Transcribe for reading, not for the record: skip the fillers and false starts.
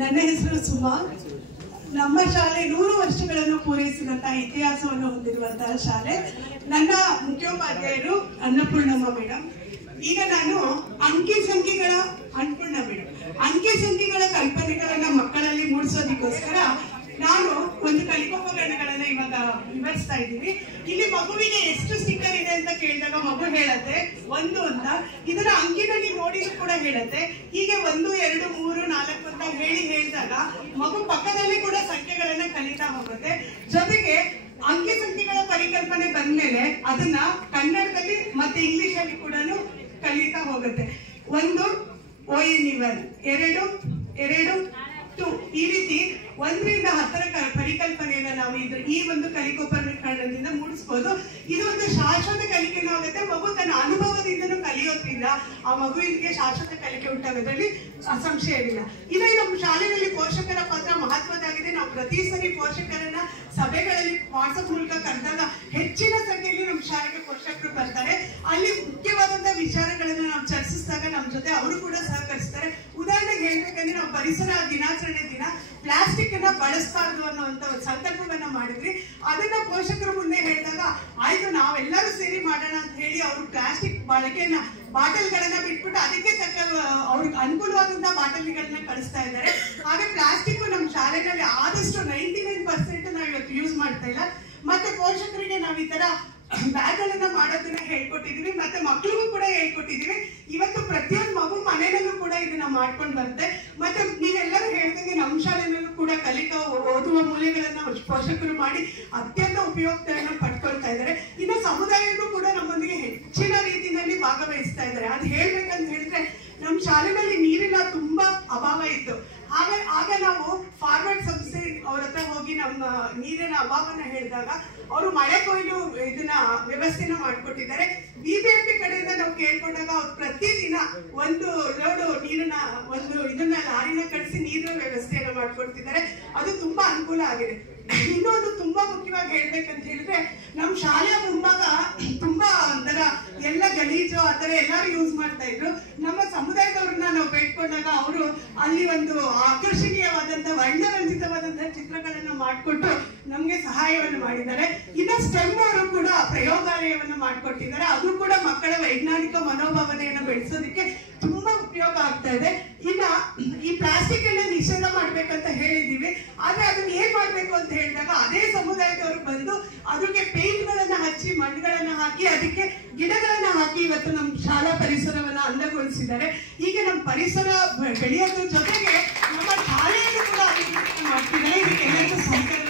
ನನ್ನ ಹೆಸರು ಸುಮಾ. ನಮ್ಮ ಶಾಲೆ 100 ವರ್ಷಗಳನ್ನು ಪೂರೈಸಿದಂತಹ ಇತಿಹಾಸವನ್ನು ಹೊಂದಿರುವಂತಹ ಶಾಲೆ. ನನ್ನ ಮುಖ್ಯೋಪಾಧ್ಯಾಯರು ಅನ್ನಪೂರ್ಣಮ್ಮ ಮೇಡಮ್. ಈಗ ನಾನು ಅಂಕಿ ಸಂಖ್ಯೆಗಳ ಕಲ್ಪನೆಗಳನ್ನ ಮಕ್ಕಳಲ್ಲಿ ಮೂಡಿಸೋದಕ್ಕೋಸ್ಕರ ನಾನು ಒಂದು ಕಲಿಕೋಪಕರಣಗಳನ್ನ ಇವಾಗ ವಿವರಿಸ್ತಾ ಇದ್ದೀನಿ. ಇಲ್ಲಿ ಮಗುವಿಗೆ ಎಷ್ಟು ಸ್ಟಿಕ್ಕರ್ ಇದೆ ಅಂತ ಕೇಳಿದಾಗ ಮಗು ಹೇಳತ್ತೆ 1 ಅಂತ. ಇದನ್ನ ಅಂಕಿನಲ್ಲಿ ನೋಡಿದ್ರು ಕೂಡ ಹೇಳತ್ತೆ. ಹೀಗೆ 1, 2, 3, 4 ಅಂತ ಹೇಳಿದಾಗ ಮಗು ಪಕ್ಕದಲ್ಲಿ ಕೂಡ ಸಂಖ್ಯೆಗಳನ್ನ ಕಲಿತಾ ಹೋಗುತ್ತೆ. ಜೊತೆಗೆ ಅಂಕಿ ಸಂಖ್ಯೆಗಳ ಪರಿಕಲ್ಪನೆ ಬಂದ್ಮೇಲೆ ಅದನ್ನ ಕನ್ನಡದಲ್ಲಿ ಮತ್ತೆ ಇಂಗ್ಲಿಷ್ ಅಲ್ಲಿ ಕೂಡ ಕಲಿತಾ ಹೋಗುತ್ತೆ. 1 ONE1, 2 2 ಈ ರೀತಿ 1 ರಿಂದ 10 ಪರಿಕಲ್ಪನೆಯನ್ನ ನಾವು ಈ ಒಂದು ಕಲಿಕೋಪಕರಣದಿಂದ ಮೂಡಿಸಬಹುದು. ಇದು ಒಂದು ಶಾಶ್ವತ ಕಲಿಕೆನೂ ಆಗುತ್ತೆ. ಮಗು ತನ್ನ ಅನುಭವದಿಂದನೂ ಕಲಿಯೋದ್ರಿಂದ ಆ ಮಗುವಿಗೆ ಶಾಶ್ವತ ಕಲಿಕೆ ಉಂಟಾಗೋದ್ರಲ್ಲಿ ಸಂಶಯವಿಲ್ಲ. ಇನ್ನು ನಮ್ಮ ಶಾಲೆಯಲ್ಲಿ ಪೋಷಕರ ಪಾತ್ರ ಮಹತ್ವದಾಗಿದೆ. ನಾವು ಪ್ರತಿ ಸರಿ ಪೋಷಕರನ್ನ ಸಭೆಗಳಲ್ಲಿ ವಾಟ್ಸಪ್ ಮೂಲಕ ಕರೆದಾಗ ಹೆಚ್ಚಿನ ಸಂಖ್ಯೆಯಲ್ಲಿ ನಮ್ಮ ಶಾಲೆಗೆ ಪೋಷಕರು ಬರ್ತಾರೆ. ಅಲ್ಲಿ ಮುಖ್ಯವಾದಂತಹ ವಿಚಾರಗಳನ್ನ ನಾವು ಚರ್ಚಿಸಿದಾಗ ನಮ್ಮ ಜೊತೆ ಅವರು ಕೂಡ ಸಹಕರಿಸ್ತಾರೆ. ಉದಾಹರಣೆಗೆ ಹೇಳ್ಬೇಕಂದ್ರೆ ನಾವು ಪರಿಸರ ದಿನಾಚರಣೆ ದಿನ ಪ್ಲಾಸ್ಟಿಕ್ ಅನ್ನ ಬಳಸಬಾರ್ದು ಅನ್ನುವಂತ ಒಂದು ಸಂಕಲ್ಪವನ್ನ ಮಾಡಿದ್ವಿ. ಅದನ್ನ ಪೋಷಕರು ಮುಂದೆ ಹೇಳಿದಾಗ ಆಯ್ತು ನಾವೆಲ್ಲರೂ ಸೇರಿ ಮಾಡೋಣ ಅಂತ ಹೇಳಿ ಅವರು ಪ್ಲಾಸ್ಟಿಕ್ ಬಳಕೆಯನ್ನ ಬಾಟಲ್ಗಳನ್ನ ಬಿಟ್ಬಿಟ್ಟು ಅದಕ್ಕೆ ತಕ್ಕ ಅವ್ರಿಗೆ ಅನುಕೂಲವಾದಂತಹ ಬಾಟಲ್ಗಳನ್ನ ಕಳಿಸ್ತಾ ಇದ್ದಾರೆ. ಹಾಗೆ ಪ್ಲಾಸ್ಟಿಕ್ ನಮ್ಮ ಶಾಲೆಗಳಲ್ಲಿ ಆದಷ್ಟು 99% ನಾವು ಇವತ್ತು ಯೂಸ್ ಮಾಡ್ತಾ ಇಲ್ಲ. ಮತ್ತೆ ಪೋಷಕರಿಗೆ ನಾವು ಈ ತರ ಬ್ಯಾಗ್ ಗಳನ್ನ ಮಾಡೋದನ್ನ ಹೇಳ್ಕೊಟ್ಟಿದೀವಿ. ಮತ್ತೆ ಮಕ್ಕಳಿಗೂ ಕೂಡ ಹೇಳ್ಕೊಟ್ಟಿದೀವಿ. ಇವತ್ತು ಪ್ರತಿಯೊಂದು ಮಗು ಮನೆಯಲ್ಲೂ ಕೂಡ ಇದನ್ನ ಮಾಡ್ಕೊಂಡು ಬರುತ್ತೆ. ಮತ್ತೆ ನೀವೆಲ್ಲರೂ ಹೇಳ್ದಂಗೆ ನಮ್ಮ ಶಾಲೆಯಲ್ಲೂ ಕೂಡ ಕಲಿಕಾ ಓದುವ ಮೂಲೆಗಳನ್ನ ಪೋಷಕರು ಮಾಡಿ ಅತ್ಯಂತ ಉಪಯುಕ್ತವನ್ನ ಪಡ್ಕೊಳ್ತಾ ಇದ್ದಾರೆ. ಇನ್ನು ಸಮುದಾಯಕ್ಕೂ ಕೂಡ ನಮ್ಮೊಂದಿಗೆ ಹೆಚ್ಚಿನ ರೀತಿಯಲ್ಲಿ ಭಾಗವಹಿಸ್ತಾ ಇದ್ದಾರೆ. ಅದು ಹೇಳ್ಬೇಕಂತ ಹೇಳಿದ್ರೆ ನಮ್ಮ ಶಾಲೆಯಲ್ಲಿ ನೀರಿನ ತುಂಬಾ ಅಭಾವ ಇತ್ತು. ಆಗ ನಾವು ಫಾರ್ವರ್ಡ್ ಸಂಸ್ಥೆ ಅವ್ರ ಹತ್ರ ಹೋಗಿ ನಮ್ಮ ನೀರಿನ ಅಭಾವನ ಹೇಳಿದಾಗ ಅವರು ಮಳೆ ಕೊಯ್ಲು ಇದನ್ನ ವ್ಯವಸ್ಥೆನ ಮಾಡ್ಕೊಟ್ಟಿದ್ದಾರೆ. ಬಿಬಿಎಂಪಿ ಕಡೆಯಿಂದ ನಾವು ಕೇಳ್ಕೊಂಡಾಗ ಅವ್ರು ಪ್ರತಿದಿನ 1 ಲೋಡ್ ನೀರಿನ ಇದನ್ನ ಲಾರಿನ ಕಳಿಸಿ ನೀರಿನ ವ್ಯವಸ್ಥೆಯನ್ನ ಮಾಡ್ಕೊಡ್ತಿದ್ದಾರೆ. ಅದು ತುಂಬಾ ಅನುಕೂಲ ಆಗಿದೆ. ಇನ್ನೊಂದು ತುಂಬಾ ಮುಖ್ಯವಾಗಿ ಹೇಳ್ಬೇಕಂತ ಹೇಳಿದ್ರೆ ನಮ್ಮ ಶಾಲೆಯ ಮುಂಭಾಗ ತುಂಬಾ ಒಂಥರ ಎಲ್ಲ ಗಲೀಜು ಆತರ ಎಲ್ಲಾರು ಯೂಸ್ ಮಾಡ್ತಾ ಇದ್ರು. ನಮ್ಮ ಸಮುದಾಯದವ್ರನ್ನ ನಾವು ಬೇಡ್ಕೊಂಡಾಗ ಅವರು ಅಲ್ಲಿ ಒಂದು ಆಕರ್ಷಣೀಯವಾದಂತಹ ವರ್ಣರಂಜಿತವಾದಂತಹ ಚಿತ್ರಗಳನ್ನ ಮಾಡಿಕೊಟ್ಟು ನಮ್ಗೆ ಸಹಾಯವನ್ನು ಮಾಡಿದ್ದಾರೆ. ಇನ್ನು ಸ್ಟೆಮ್ ಅವರು ಕೂಡ ಪ್ರಯೋಗಾಲಯವನ್ನು ಮಾಡಿಕೊಟ್ಟಿದ್ದಾರೆ. ಅದು ಕೂಡ ಮಕ್ಕಳ ವೈಜ್ಞಾನಿಕ ಮನೋಭಾವನೆಯನ್ನು ಬೆಳೆಸೋದಕ್ಕೆ ತುಂಬಾ ಉಪಯೋಗ ಆಗ್ತಾ ಇದೆ. ಇನ್ನ ಈ ಪ್ಲಾಸ್ಟಿಕ್ ಅನ್ನ ನಿಷೇಧ ಮಾಡ್ಬೇಕಂತ ಹೇಳಿದೀವಿ. ಆದ್ರೆ ಅದನ್ನ ಏನ್ ಮಾಡ್ಬೇಕು ಅಂತ ಹೇಳಿದಾಗ ಅದೇ ಸಮುದಾಯದವರು ಬಂದು ಅದಕ್ಕೆ ಪೇಂಟ್ ಗಳನ್ನ ಹಚ್ಚಿ ಮಣ್ಣುಗಳನ್ನ ಹಾಕಿ ಅದಕ್ಕೆ ಗಿಡಗಳನ್ನ ಹಾಕಿ ಇವತ್ತು ನಮ್ಮ ಶಾಲಾ ಪರಿಸರವನ್ನ ಅಂದಗೊಳಿಸಿದ್ದಾರೆ. ಈಗ ನಮ್ಮ ಪರಿಸರ ಬೆಳೆಯೋದ್ರ ಜೊತೆಗೆ ನಮ್ಮ ಶಾಲೆಯನ್ನು ಕೂಡ ಅಭಿವೃದ್ಧಿ ಮಾಡ್ತಿದ್ದಾರೆ. ಇದಕ್ಕೆಲ್ಲರಿಗೂ ಸಹಕಾರ